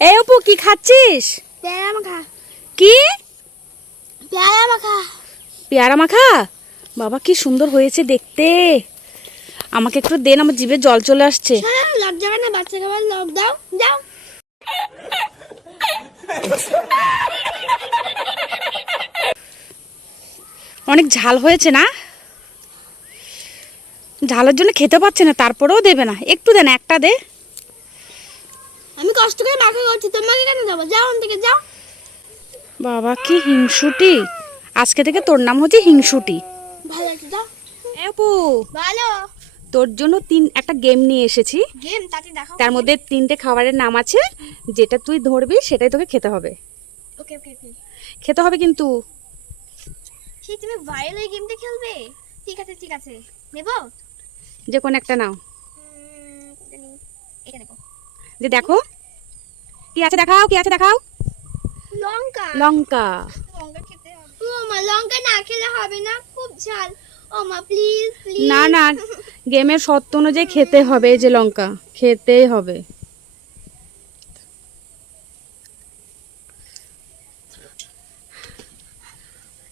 এই অপু কি খাচ্ছিস? পেয়ারা মাখা। কি? পেয়ারা মাখা। পেয়ারা মাখা? বাবা কি সুন্দর হয়েছে দেখতে। আমাকে একটু দেন আমার জিভে জল চলে আসছে। হ্যাঁ লজ্জা কেন বাচ্চা খাবার লব দাও যাও অনেক ঝাল হয়েছে না? ঝালের জন্য খেতে পাচ্ছে না তারপরেও দেবে না। একটু দেন একটা দে। আমি কষ্ট করে মাখা করছি তোমাকে কেন দেবো? যাও ওখান থেকে যাও। বাবা কি হিংসুটি। আজকে থেকে তোর নাম হচ্ছে হিংসুটি। ভালো লাগছে যাও। এ ভালো। তোর জন্য তিন একটা গেম নিয়ে এসেছি। গেম? তাতে দেখাও। তার মধ্যে তিনটে খাবারের নাম আছে যেটা তুই ধরবি সেটাই তোকে খেতে হবে। ওকে ওকে ওকে। খেতে হবে কিন্তু। সেই তুমি ভাইরাল এই গেমটা খেলবে? ঠিক আছে ঠিক আছে। নেব? যে কোনো একটা নাও। এটা নেব যে দেখো কি আছে দেখাও কি আছে দেখাও? লঙ্কা। লঙ্কা। লঙ্কা না খেলে হবে না খুব ঝাল। প্লিজ প্লিজ না না গেমের সত্য অনুযায়ী খেতে হবে এই যে লঙ্কা খেতেই হবে।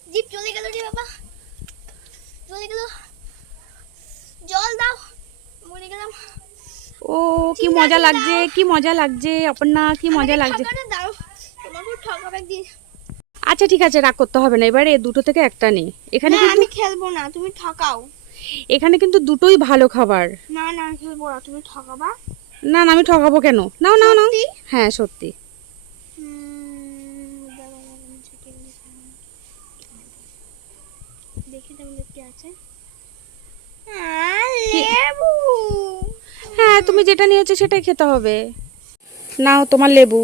জিপ চলে গেল রে বাবা। চলে গেল। জল দাও মরে গেলাম। ও কি মজা লাগছে কি মজা লাগছে অপর্ণা কি মজা লাগছে। আচ্ছা ঠিক আছে রাগ করতে হবে না। এবারে দুটো থেকে একটা নেই। এখানে আমি খেলব না তুমি ঠকাও। এখানে কিন্তু দুটোই ভালো খাবার। না না খেলব না তুমি ঠকাবা। না না আমি ঠকাবো কেন? নাও নাও নাও। সত্যি? হ্যাঁ সত্যি। দেখি তোমাদের কি আছে। লেবু। হ্যাঁ তুমি যেটা নিয়েছো সেটাই খেতে হবে। নাও তোমার লেবু।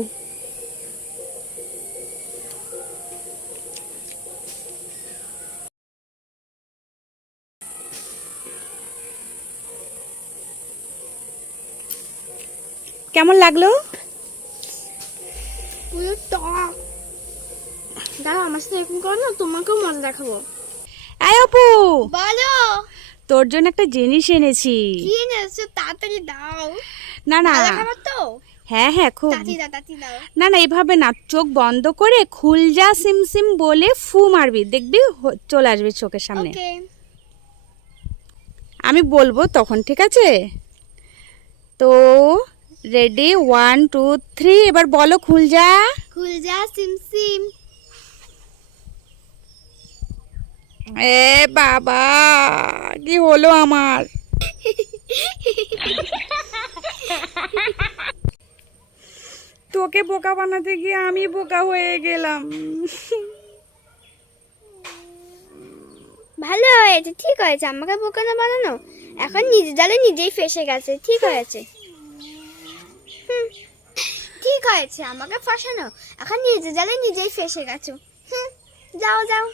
কেমন লাগল? টক আমার সাথে এরকম করো না তোমাকেও মজা দেখাবো। এই অপু! বলো! তোর জন্য একটা জিনিস এনেছি। কি এনেছো? তাড়াতাড়ি দাও। না না। তো? হ্যাঁ হ্যাঁ খুব। না না এভাবে না। চোখ বন্ধ করে খুলজা সিম সিম বলে ফু মারবি। দেখবি চলে আসবে চোখের সামনে। আমি বলব তখন ঠিক আছে? তো রেডি? One two three. এবার বলো খুলজা। খুল যা এ বাবা, কি হলো আমার? তোকে বোকা বানাতে গিয়ে আমি বোকা হয়ে গেলাম। ভালো হয়েছে, ঠিক হয়েছে। আমাকে বোকা না বানানো? এখন নিজে জালে নিজেই ফেসে গেছে, ঠিক হয়েছে। ঠিক হয়েছে, আমাকে ফাঁসানো। এখন নিজে জালে নিজেই ফেসে গেছো। যাও যাও।